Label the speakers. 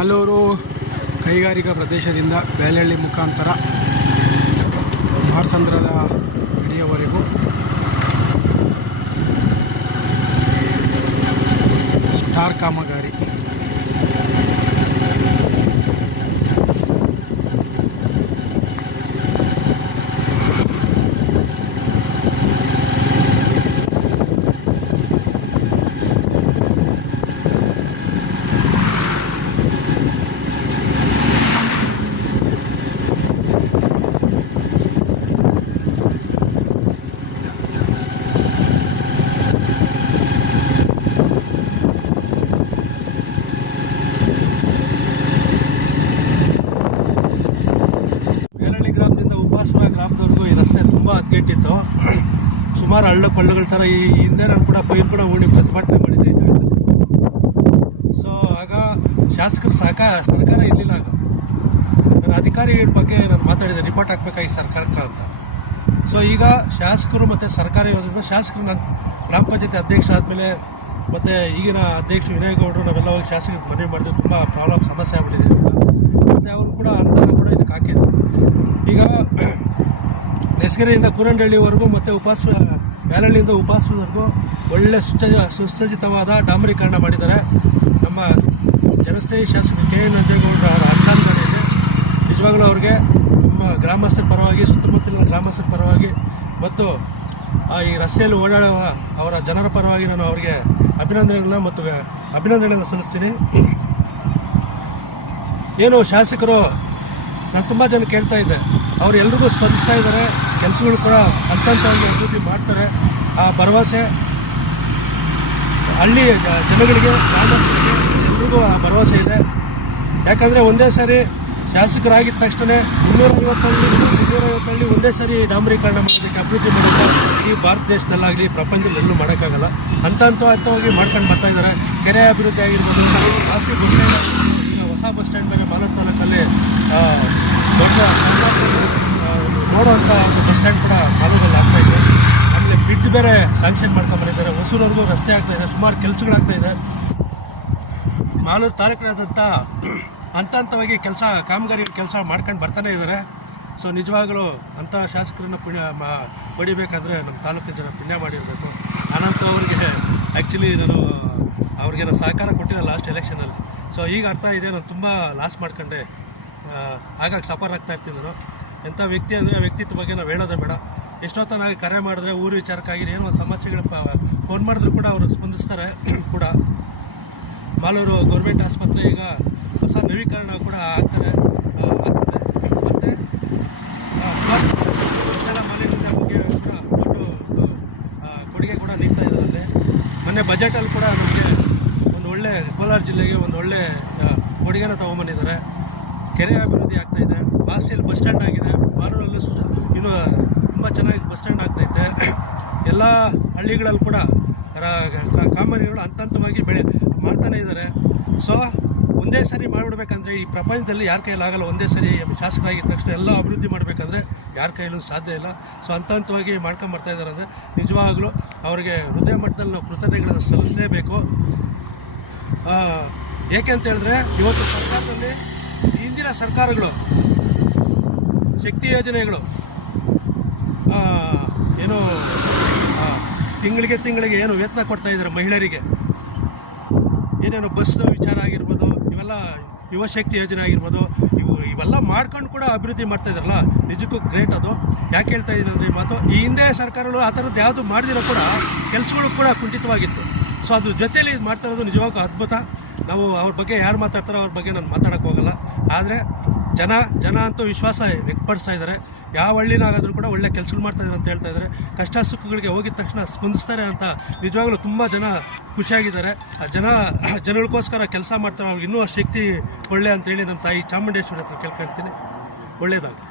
Speaker 1: ಮಾಲೂರು ಕೈಗಾರಿಕಾ ಪ್ರದೇಶದಿಂದ ಬೇಲಹಳ್ಳಿ ಮುಖಾಂತರ ಮಾರ್ಸಂದ್ರದ ಗಡಿಯವರೆಗೂ ಸ್ಟಾರ್ ಕಾಮಗಾರಿ
Speaker 2: ಬೇಲಹಳ್ಳಿ ಗ್ರಾಮದಿಂದ ಉಪಾಸಪುರ ಗ್ರಾಮದವರೆಗೂ ಈ ರಸ್ತೆ ತುಂಬ ಹದಗೆಟ್ಟಿತ್ತು ಸುಮಾರು ಹಳ್ಳ ಪಳ್ಳಗಳ ಥರ ಈ ಹಿಂದೆ ನಾನು ಕೂಡ ಪೈರ್ ಕೂಡ ಓಡಿ ಪ್ರತಿಭಟನೆ ಮಾಡಿದ್ದೆ ಈ ಜಾಗದಲ್ಲಿ ಸೊ ಆಗ ಶಾಸಕರು ಸಾಕ, ಸರ್ಕಾರ ಇರಲಿಲ್ಲ ಆಗ. ನಾನು ಅಧಿಕಾರಿಗಳ ಬಗ್ಗೆ ನಾನು ಮಾತಾಡಿದೆ ರಿಪೋರ್ಟ್ ಹಾಕ್ಬೇಕಾಗಿ ಸರ್ಕಾರಕ್ಕೆ ಅಂತ. ಸೊ ಈಗ ಶಾಸಕರು ಮತ್ತು ಸರ್ಕಾರ ಇರೋದ್ರಿಂದ ಶಾಸಕರು ನಾನು ಗ್ರಾಮ ಪಂಚಾಯತಿ ಅಧ್ಯಕ್ಷ ಆದಮೇಲೆ ಮತ್ತು ಈಗಿನ ಅಧ್ಯಕ್ಷ ವಿನಯ್ ಗೌಡರು ನಾವೆಲ್ಲ ಹೋಗಿ ಶಾಸಕರಿಗೆ ಮನವಿ ಮಾಡಿದ್ರು ತುಂಬ ಪ್ರಾಬ್ಲಮ್ ಸಮಸ್ಯೆ ಆಗ್ಬಿಟ್ಟಿದೆ ಅಂತ. ಮತ್ತು ಅವರು ಕೂಡ ಅನುದಾನ ಕೂಡ ಇದಕ್ಕೆ ಹಾಕಿದ್ರು. ಈಗ ನೆಸಗೆರೆಯಿಂದ ಕೂರಂಡಹಳ್ಳಿವರೆಗೂ ಮತ್ತು ಉಪಾಸ ಬ್ಯಾಲಹಳ್ಳಿಯಿಂದ ಉಪಾಸವರೆಗೂ ಒಳ್ಳೆ ಸುಚ, ಸುಸಜ್ಜಿತವಾದ ಡಾಂಬರೀಕರಣ ಮಾಡಿದ್ದಾರೆ. ನಮ್ಮ ಜನಸ್ಥೇಹಿ ಶಾಸಕ ಕೆ ಎನ್ ನಂಜೇಗೌಡರ ಅವರ ಅನುದಾನ ನಿಜವಾಗಲೂ ಅವ್ರಿಗೆ ನಮ್ಮ ಗ್ರಾಮಸ್ಥರ ಪರವಾಗಿ, ಸುತ್ತಮುತ್ತಲಿನ ಗ್ರಾಮಸ್ಥರ ಪರವಾಗಿ ಮತ್ತು ಈ ರಸ್ತೆಯಲ್ಲಿ ಓಡಾಡುವ ಅವರ ಜನರ ಪರವಾಗಿ ನಾನು ಅವರಿಗೆ ಅಭಿನಂದನೆಗಳನ್ನ ಮತ್ತು ಅಭಿನಂದನೆಗಳನ್ನು ಸಲ್ಲಿಸ್ತೀನಿ. ಏನು ಶಾಸಕರು, ನಾನು ತುಂಬ ಜನ ಕೇಳ್ತಾ ಇದ್ದೆ. ಅವರು ಎಲ್ರಿಗೂ ಸ್ಪಂದಿಸ್ತಾ ಇದ್ದಾರೆ. ಕೆಲಸಗಳು ಕೂಡ ಹಂತವಾಗಿ ಅಭಿವೃದ್ಧಿ ಮಾಡ್ತಾರೆ. ಆ ಭರವಸೆ ಹಳ್ಳಿ ಜನಗಳಿಗೆ, ಗ್ರಾಮಸ್ಥರಿಗೆ, ಎಲ್ರಿಗೂ ಆ ಭರವಸೆ ಇದೆ. ಯಾಕಂದರೆ ಒಂದೇ ಸಾರಿ ಶಾಸಕರಾಗಿದ್ದ ತಕ್ಷಣ ಮುನ್ನೂರ ಐವತ್ತಳ್ಳಿ ಮುನ್ನೂರ ಐವತ್ತಳ್ಳಿ ಒಂದೇ ಸಾರಿ ಡಾಂಬರೀಕರಣ ಮಾಡೋದಕ್ಕೆ ಅಭಿವೃದ್ಧಿ ಮಾಡೋಕ್ಕೆ ಈ ಭಾರತ ದೇಶದಲ್ಲಾಗಲಿ ಪ್ರಪಂಚದಲ್ಲೂ ಮಾಡೋಕ್ಕಾಗಲ್ಲ. ಹಂತ ಹಂತ ಹಂತವಾಗಿ ಮಾಡ್ಕೊಂಡು ಬರ್ತಾ ಇದ್ದಾರೆ. ಕೆರೆ ಅಭಿವೃದ್ಧಿ ಆಗಿರ್ಬೋದು ಜಾಸ್ತಿ ಬಸ್ ಸ್ಟ್ಯಾಂಡ್ ಹೊಸ ಬಸ್ ಸ್ಟ್ಯಾಂಡ್ ಮೇಲೆ ಮಾಲೂರು ತಾಲೂಕಲ್ಲಿ ದೊಡ್ಡ ನೋಡುವಂಥ ಒಂದು ಬಸ್ ಸ್ಟ್ಯಾಂಡ್ ಕೂಡ ಕಾಲೇಜಲ್ಲಿ ಆಗ್ತಾ ಇದೆ. ಆಮೇಲೆ ಬ್ರಿಡ್ಜ್ ಬೇರೆ ಸ್ಯಾಂಕ್ಷನ್ ಮಾಡ್ಕೊಂಡ್ಬಂದಿದ್ದಾರೆ ಹೊಸೂರವರೆಗೂ ರಸ್ತೆ ಆಗ್ತಾ ಇದೆ. ಸುಮಾರು ಕೆಲಸಗಳಾಗ್ತಾ ಇದೆ. ಮಾಲೂರು ತಾಲೂಕಿನಾದಂಥ ಹಂತ ಹಂತವಾಗಿ ಕೆಲಸ ಕಾಮಗಾರಿ ಕೆಲಸ ಮಾಡ್ಕೊಂಡು ಬರ್ತಾನೆ ಇದ್ದಾರೆ ಸೊ ನಿಜವಾಗಲೂ ಅಂಥ ಶಾಸಕರನ್ನ ಪುಣ್ಯ, ಮಾ ನಮ್ಮ ತಾಲೂಕಿನ ಜನ ಪುಣ್ಯ ಮಾಡಿರಬೇಕು. ಅನಂತ ಅವರಿಗೆ ಆ್ಯಕ್ಚುಲಿ ನಾನು ಅವ್ರಿಗೆ ನಾನು ಸಹಕಾರ ಕೊಟ್ಟಿಲ್ಲ ಲಾಸ್ಟ್ ಎಲೆಕ್ಷನಲ್ಲಿ ಸೊ ಈಗ ಅರ್ಥ ಇದೆ. ನಾನು ತುಂಬ ಲಾಸ್ ಮಾಡ್ಕೊಂಡೆ. ಆಗಾಗ ಸಫರ್ ಆಗ್ತಾ ಇರ್ತೀನಿ ನಾನು. ಎಂಥ ವ್ಯಕ್ತಿ ಅಂದರೆ ವ್ಯಕ್ತಿತ್ವ ಬಗ್ಗೆ ನಾವು ಹೇಳೋದೇ ಬೇಡ. ಎಷ್ಟೊತ್ತ ನಾವು ಕರೆ ಮಾಡಿದ್ರೆ ಊರು ವಿಚಾರಕ್ಕಾಗಿ ಏನೋ ಸಮಸ್ಯೆಗಳು ಫೋನ್ ಮಾಡಿದ್ರು ಕೂಡ ಅವರು ಸ್ಪಂದಿಸ್ತಾರೆ ಕೂಡ. ಮಾಲೂರು ಗೌರ್ಮೆಂಟ್ ಆಸ್ಪತ್ರೆ ಈಗ ಹೊಸ ನವೀಕರಣ ಕೂಡ ಆಗ್ತಾರೆ ಆ, ಆಗ್ತದೆ. ದೊಡ್ಡ ಆ, ಕೊಡುಗೆ ಕೂಡ ನೀಡ್ತಾ ಅಲ್ಲಿ. ಮೊನ್ನೆ ಬಜೆಟಲ್ಲಿ ಕೂಡ ನಮಗೆ ಒಂದು ಒಳ್ಳೆ ಕೋಲಾರ ಜಿಲ್ಲೆಗೆ ಒಂದು ಒಳ್ಳೆ ಆ, ಕೊಡುಗೆನ ತೊಗೊಂಬಂದಿದ್ದಾರೆ. ಕೆರೆ ಅಭಿವೃದ್ಧಿ ಆಗ್ತಾ ಇದೆ ಬಾಸಿಯಲ್ಲಿ ಬಸ್ ಸ್ಟ್ಯಾಂಡ್ ಆಗಿದೆ, ಬಾರೂರಲ್ಲಿ ಇನ್ನು ತುಂಬ ಚೆನ್ನಾಗಿ ಬಸ್ ಸ್ಟ್ಯಾಂಡ್ ಆಗ್ತೈತೆ ಎಲ್ಲ ಹಳ್ಳಿಗಳಲ್ಲಿ ಕೂಡ ಕಾಮಗಾರಿಗಳು ಹಂತ ಹಂತವಾಗಿ ಬೆಳೆ ಮಾಡ್ತಾನೆ ಇದ್ದಾರೆ. ಸೊ ಒಂದೇ ಸರಿ ಮಾಡಿಬಿಡ್ಬೇಕಂದ್ರೆ ಈ ಪ್ರಪಂಚದಲ್ಲಿ ಯಾರ ಕೈಯಲ್ಲಿ ಆಗಲ್ಲ. ಒಂದೇ ಸರಿ ಶಾಸಕರಾಗಿದ್ದ ತಕ್ಷಣ ಎಲ್ಲ ಅಭಿವೃದ್ಧಿ ಮಾಡಬೇಕಂದ್ರೆ ಯಾರ ಕೈಯಲ್ಲೂ ಸಾಧ್ಯ ಇಲ್ಲ. ಸೊ ಹಂತ ಹಂತವಾಗಿ ಮಾಡ್ಕೊಂಡು ಬರ್ತಾ ಇದ್ದಾರೆ ಅಂದರೆ ನಿಜವಾಗ್ಲೂ ಅವರಿಗೆ ಹೃದಯ ಮಟ್ಟದಲ್ಲಿ ನಾವು ಕೃತಜ್ಞತೆಗಳನ್ನು ಸಲ್ಲಿಸಲೇಬೇಕು. ಏಕೆ ಅಂತ ಹೇಳಿದ್ರೆ ಇವತ್ತು ಸರ್ಕಾರದಲ್ಲಿ ಹಿಂದಿನ ಸರ್ಕಾರಗಳು, ಶಕ್ತಿ ಯೋಜನೆಗಳು ಏನು ತಿಂಗಳಿಗೆ ತಿಂಗಳಿಗೆ ಏನು ವೇತನ ಕೊಡ್ತಾ ಇದ್ದಾರೆ ಮಹಿಳೆಯರಿಗೆ. ಏನೇನು ಬಸ್ ವಿಚಾರ ಆಗಿರ್ಬೋದು, ಇವೆಲ್ಲ ಯುವ ಶಕ್ತಿ ಯೋಜನೆ ಆಗಿರ್ಬೋದು, ಇವು ಇವೆಲ್ಲ ಮಾಡ್ಕೊಂಡು ಕೂಡ ಅಭಿವೃದ್ಧಿ ಮಾಡ್ತಾ ಇದ್ದಾರಲ್ಲ? ನಿಜಕ್ಕೂ ಗ್ರೇಟ್ ಅದು. ಯಾಕೆ ಹೇಳ್ತಾ ಇದ್ದೀನಿ ಅಂದರೆ ಈ ಮಾತು, ಈ ಹಿಂದೆ ಸರ್ಕಾರಗಳು ಆ ಥರದ್ದು ಯಾವುದು ಮಾಡಿದಿರೋ ಕೂಡ, ಕೆಲಸಗಳು ಕೂಡ ಕುಂಠಿತವಾಗಿತ್ತು. ಸೊ ಅದ್ರ ಜೊತೆಯಲ್ಲಿ ಇದು ಮಾಡ್ತಾ ಇರೋದು ನಿಜವಾಗೂ ಅದ್ಭುತ. ನಾವು ಅವ್ರ ಬಗ್ಗೆ ಯಾರು ಮಾತಾಡ್ತಾರೋ ಅವ್ರ ಬಗ್ಗೆ ನಾನು ಮಾತಾಡೋಕ್ಕೆ ಹೋಗಲ್ಲ. ಆದರೆ ಜನ ಜನ ಅಂತೂ ವಿಶ್ವಾಸ ವ್ಯಕ್ತಪಡಿಸ್ತಾ ಇದ್ದಾರೆ. ಯಾವ ಹಳ್ಳಿನಾಗಾದರೂ ಕೂಡ ಒಳ್ಳೆ ಕೆಲಸಗಳು ಮಾಡ್ತಾ ಇದ್ದಾರೆ ಅಂತ ಹೇಳ್ತಾ ಇದ್ದಾರೆ. ಕಷ್ಟ ಸುಖಗಳಿಗೆ ಹೋಗಿದ ತಕ್ಷಣ ಸ್ಪಂದಿಸ್ತಾರೆ ಅಂತ ನಿಜವಾಗ್ಲೂ ತುಂಬ ಜನ ಖುಷಿಯಾಗಿದ್ದಾರೆ. ಆ ಜನ, ಜನಗಳಿಗೋಸ್ಕರ ಕೆಲಸ ಮಾಡ್ತಾರೆ. ಅವ್ರಿಗೆ ಇನ್ನೂ ಶಕ್ತಿ ಒಳ್ಳೆ ಅಂತೇಳಿ ನನ್ನ ತಾಯಿ ಚಾಮುಂಡೇಶ್ವರಿ ಹತ್ರ ಕೇಳ್ಕೊಳ್ತೀನಿ ಒಳ್ಳೇದಾಗಲಿ.